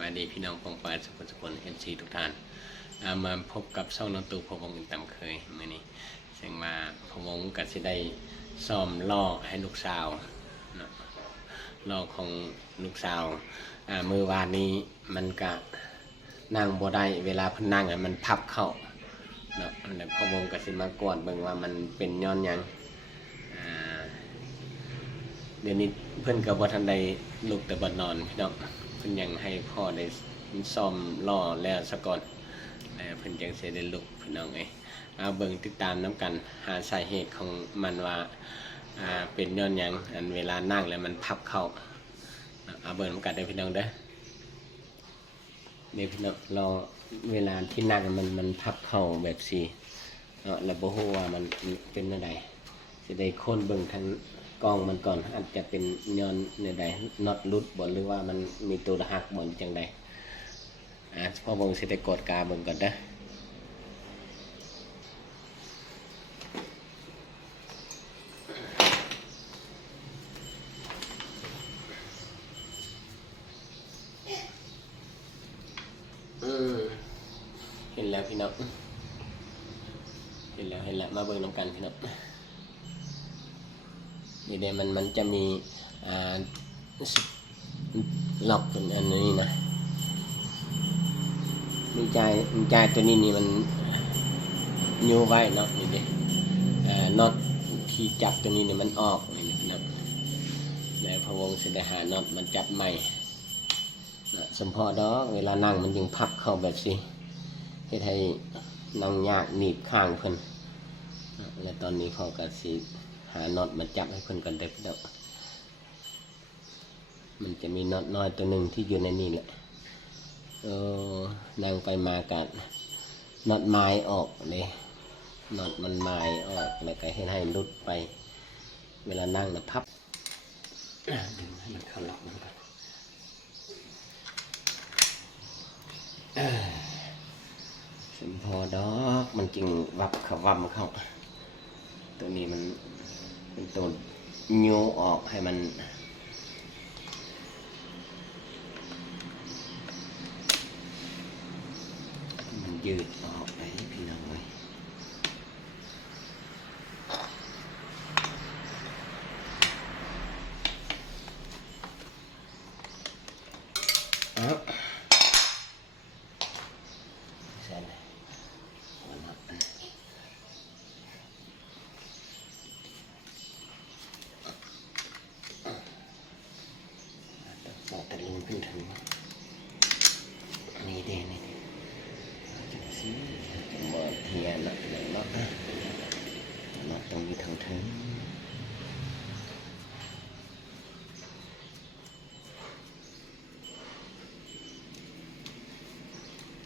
วัสดีพี่น้องปองปายสุขสุขคนเอ็นซีทุกท่านมาพบกับช่องน้องตูพวงอีกตามเคยมื่อนี้ซึ่งมาพวงก็สิได้ซ้อมล่อให้ลูกสาวนะล่อของลูกสาวมือวานนี้มันก็นั่งบ่ได้เวลาเพิ่นนั่งอะมันพับเข้าเนาะแล้วพวงก็สิมากวดเบิ่งว่ามันเป็นย้อนยังเดี๋ยวนี้เพื่อนกับว่าทันใดลุกแต่บัดนอนพี่น้อง พื่นยังให้พ่อได้ซ่อมล่อแล้วสะก่อนแล้วเพื่นยังเสียได้ลุกพี่น้องเอ้ยเอาเบิ่งติดตามน้ำกัน หาสาเหตุของมันว่าอ่าเป็นย้อนหยังอันเวลานั่งแล้วมันพับเข้าเอาเบิ่งน้ำกันได้อพี่น้องเด้อเดี๋ยวพี่น้องรอเวลาที่นั่งมันมันพับเข้าแบบสีเนาะแล้วบ่ฮู้ว่ามันเป็นอะไรจะได้คนเบิ่งทั้ง กล้องมันก่อนอาจจะเป็นยอนในใดน็อตรุดบ่หรือว่ามันมีตัวหักบ่จังใดอะพ่อวงสิได้กดกาเบิ่งก่อนเด้ออืมเห็นแล้วพี่น้องเห็นแล้วเห็นแล้วมาเบิ่งน้ำกันพี่น้อง นี่เดมันมันจะมีอ่าล็อกเป็นอันนี้นะมีใจายมีใจายตัวนี้นี่มันยูไว้เนาะนี่เด็อ่าน็อตที่จับตัวนี้นี่มันออกนี่นะแล้วพะวงสิได้หาน็อตมันจับใหม่นะสมพอดอกเวลานั่งมันจึงพับเข้าแบบสิเฮ็ดให้นั่งยากหนีบข้างเพิ่นแล้วตอนนี้เขาก็สิ หาน็อตมาจับให้เพิ่นกันเด็กเด็กมันจะมีน็อตน้อยตัวหนึ่งที่อยู่ในนี่แหละเออนั่งไปมากันน็อตไม้ออกเลยน็อตมันไม้ออกแล้วก็ให้ให้รุดไป เวลานั่งนะพับอะดึงให้มันเข้าล็อกมันก่อนอ่าสมพอดอกมันจึงวับเขาวับเข้าตัวนี้มัน เป็นตัวนิ้วออกให้มัน มันยืดออกไปพี่น้องเลยเอาเสร็จแล้ววันนั้น ต่อตะลิงขึ้นถึงนี่เด้นี่จังสิจะมา เทียนนะอย่างเนาะเนาะต้องมีทางถึง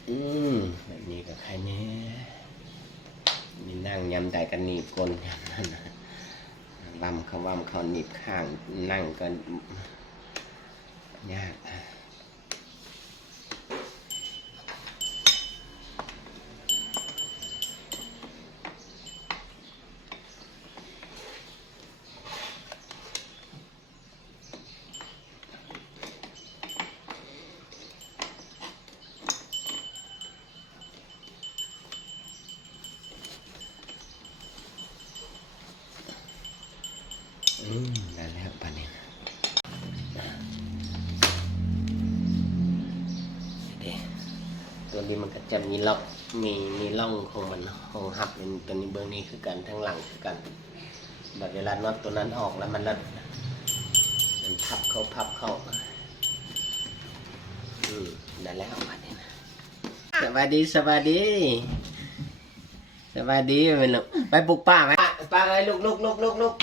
อืมแบบนี้กับใครเนี่ยนี่นั่งยำใดกันหนีบกลยำนั่นนะว่ำเขาว่ำเขาหนีบข้างนั่งกันยากอืมได้แล้วปานนี้นะเดี๋ยวตัวนี้มันก็ จะมีล็อกมีมีร่องของมันของหับเป็นตัวนี้เบื้องนี้คือกันทั้งหลังคือกันแบบเวลาน็อตตัวนั้นออกแล้วมันแล้วมันพับเข้าพับเข้าอืมได้แล้วปานนี้นะสวัสดีสวัสดีสวัสดีไปลูกไปปลุกป้าไหมป้าไอ้ลูกลูกลูกลูกลูก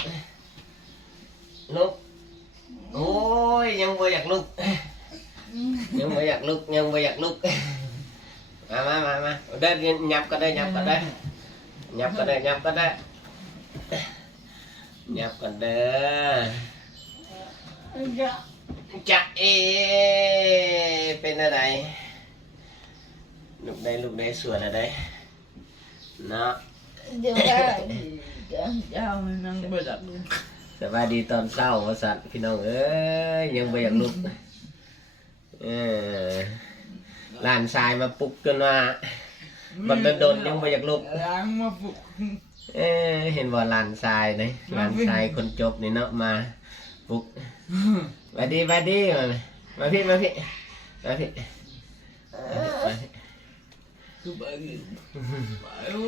ลุกโอ้ยยังไม่อยากลุกยังไม่อยากลุกยังไม่อยากลุก มามามามาได้ยับก็ได้ยับก็ได้ยับก็ได้ยับก็ได้ยับก็ได้จะเอเป็นอะไรลูกได้ลูกได้ส่วนอะไรเนาะเดี๋ยวได้เจ้ามันนั่งเบิดดูสวัสดีตอนเช้าวสัตว์พี่น้องเอ้ยยังไม่อยากลุกเออ หลานชายมาปลุกกันว่าบักโดนๆยังบ่อยากลุก ล้างมาปลุกเออเห็นว่าหลานชายนะหลานชายคนจบนี่เนาะมาปลุก มาดีมาดีมามาพี่มาพี่มาพี่มาพี่คือไปไปโอ้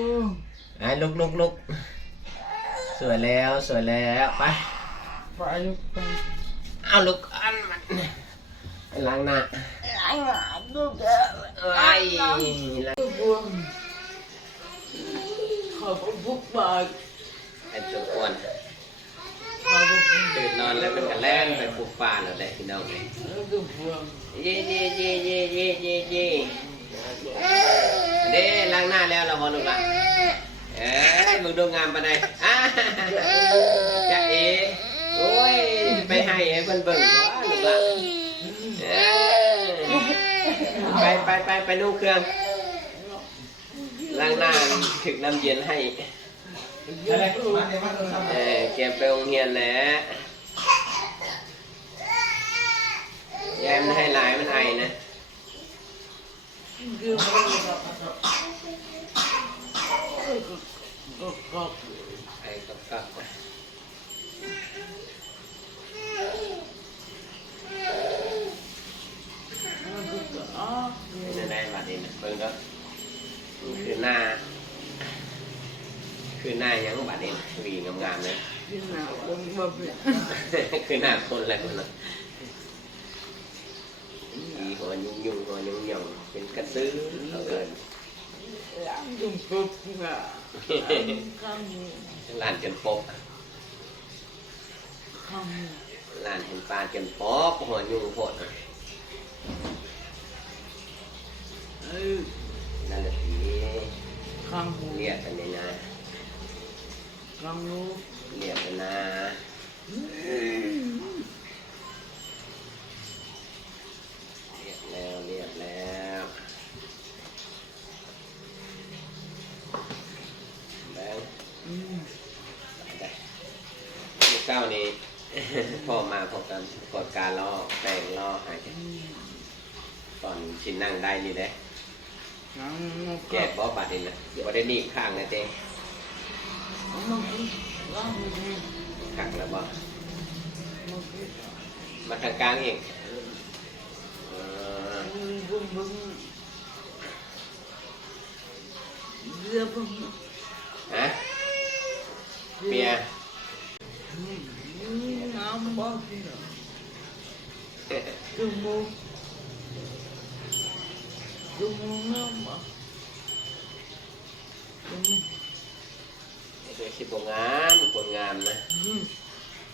ไอ้ลุกลุกลุกสวยแล้วสวยแล้วไปไปลูกไปเอาลุกอันมันล้างหน้า ล้างหน้า ลูกเด้ไอ้ล้างล้างลูกบวมขอบคุณพุกบาทไอ้ตัวอ้วนขอบคุณตื่นนอนแล้วเป็นกันแล่นไปปลูกป่าแล้วได้พี่น้องเลยลูกบวมเย่เย่เย่เย่เย่เย่เย่เด้ล้างหน้าแล้วเราบอลูกหละเอ้ยมึงดูงามปานใดอ่าจะเอโอ้ยไปให้ให้เพิ่นเบิ่งว่าลูกหละเอ้ ไปไปไปไปดูเครื่องล้างหน้าถึกน้ำเย็นให้เออเก็บไปโรงเรียนและยายมให้หลายมันไอนะคือมันก็ไอกับกับ อ๋อ เป็น อะไรบัดนี้นะเพิ่งก็คือหน้า คือหน้ายังบัดนี้วีงามๆเลยที่หนาวบนบ่เป็นคือหน้าคนอะไรคนละหวีหัวยุ่งยุ่งหัวยุ่งยงเป็นกระซื้อเขาเกินล้างดุมปุ๊บอะข้างนี้ลานจนปกข้างนี้ลานเห็นปลาจนปกหัวยุ่งโพดน่ะ เออนั่นแหละทีข้างหูเรียกกันเลยนะข้างหูเรียกกันนะเรียกแล้วเรียกแล้วแบงค์อืมไปได้ลูกเก้านี้พ่อมาพบกันกดการล่อแปลงล่อหายอืมตอนชินนั่งได้นี่เด้ ข้างหูแกะบ่บาดนี่นะบ่ได้หนีบข้างนะเต้มันก็ล้างหูขักแล้วบ่มันก็มาทางกลางเองเออบุ้มบุ้มเรือบุ้มฮะเมียน้ำบ้าจมูกจมูกน้ำบ้าจมูกเด็กสิบงามคนงามนะ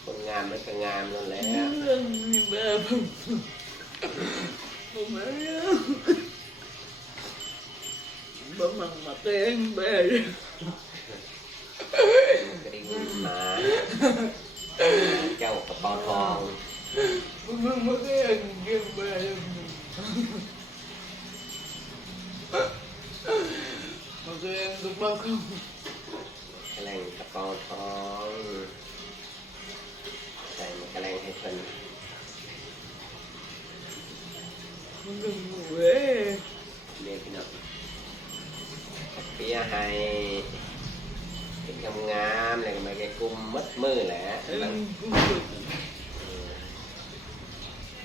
คนงามมันก็งามนั่นแหละเรื่องนี้แบบผมไม่รู้บ้ามันมาเต้นแบบมันก็ได้เงินมาเจ้ากระเป๋าทองมันมาเต้นกันแบบมาเต้นกับบ้าเขากระแลงกระเป๋าทองใส่มันกระแลงให้เพิ่นมันก็เว้ยเรียกพี่น้องเปียให้เป็นงามๆเลยมาแกกุมมัดมือแหละเอ็มันงกู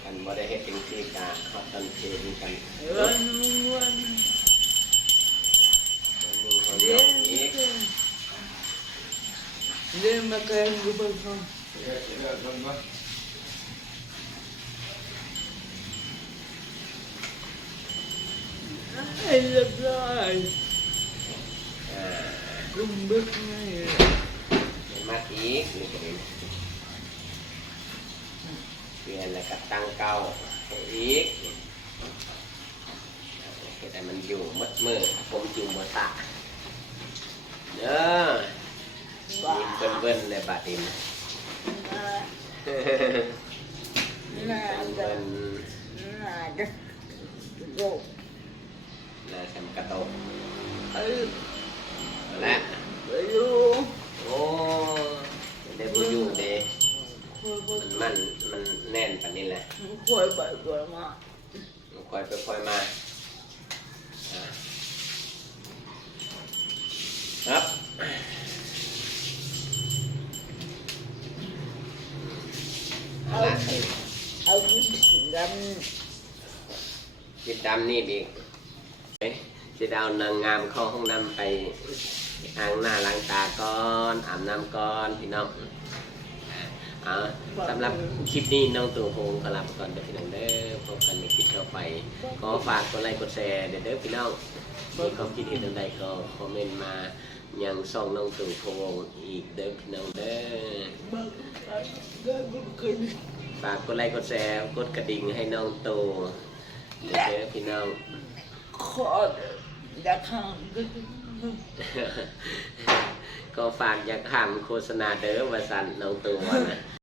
กันบ่ได้เฮ็ดเป็นที่กาเขาตันเทนกันวันวันมือเขาเรีเรียยนกอีกเรียนเต้นกับบ้าเขาไอ้ เรียบร้อยอ่ากุมบึกไงมาอีกนี่ก็เป็นเปลี่ยนแล้วก็ตั้ง เก้าให้อีกเฮ็ดให้มันอยู่มัดมือผมอยู่บ่ตะเด้อยิ้มเบิ้นๆเลยบาดนี้น่าจะเบิ้นน่าจะโกๆน่าแซมกระโตกไอ้และไปอยู่โอ้ได้บ่อยู่เด้คอยคอยมันมันมันแน่นปานนี้แหละคอยไปคอยมาอค่อยไปค่อยมาอ่าครับ เอาเอาด จิตดำนี่อีกจิตดาวนางงามเข้าห้องน้ำไปอ่างหน้าล้างตาก่อนอาบน้ำก่อนพี่น้องอ่าสำหรับคลิปนี้น้องตู่พงศ์ขอลาไปก่อนเด้อพี่น้องเด้อพบกันในคลิปต่อไปขอฝากกดไลค์กดแชร์เด้อเด้อพี่น้องมีความคิดเห็นใดก็คอมเมนต์มายังส่องน้องตู่พงอีกเด้อพี่น้องเด้อ ฝากกดไลค์กดแชร์กดกระดิ่งให้น้องตู่เด้อเด้อพี่น้องขออยากข้างก็ก็ฝากอยากทำโฆษณาเด้อวาสันน้องตู่ว่านะ